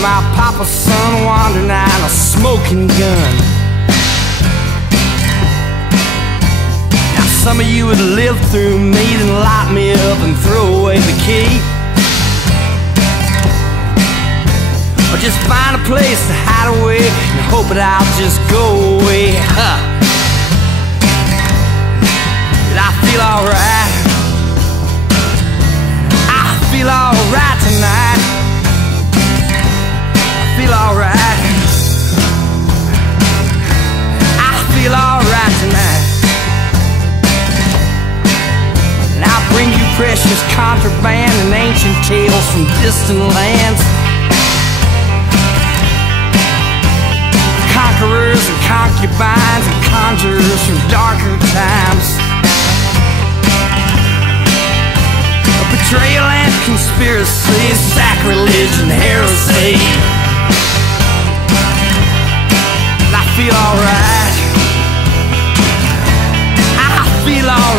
my papa's son, wandering out a smoking gun. Now some of you would live through me, then lock me up and throw away the key, or just find a place to hide away and hope that I'll just go away. But I feel alright. I feel alright tonight. I feel alright. I feel alright tonight. And I'll bring you precious contraband and ancient tales from distant lands, conquerors and concubines and conjurers from darker times, betrayal and conspiracy, sacrilege and heresy. And I feel alright. I feel alright.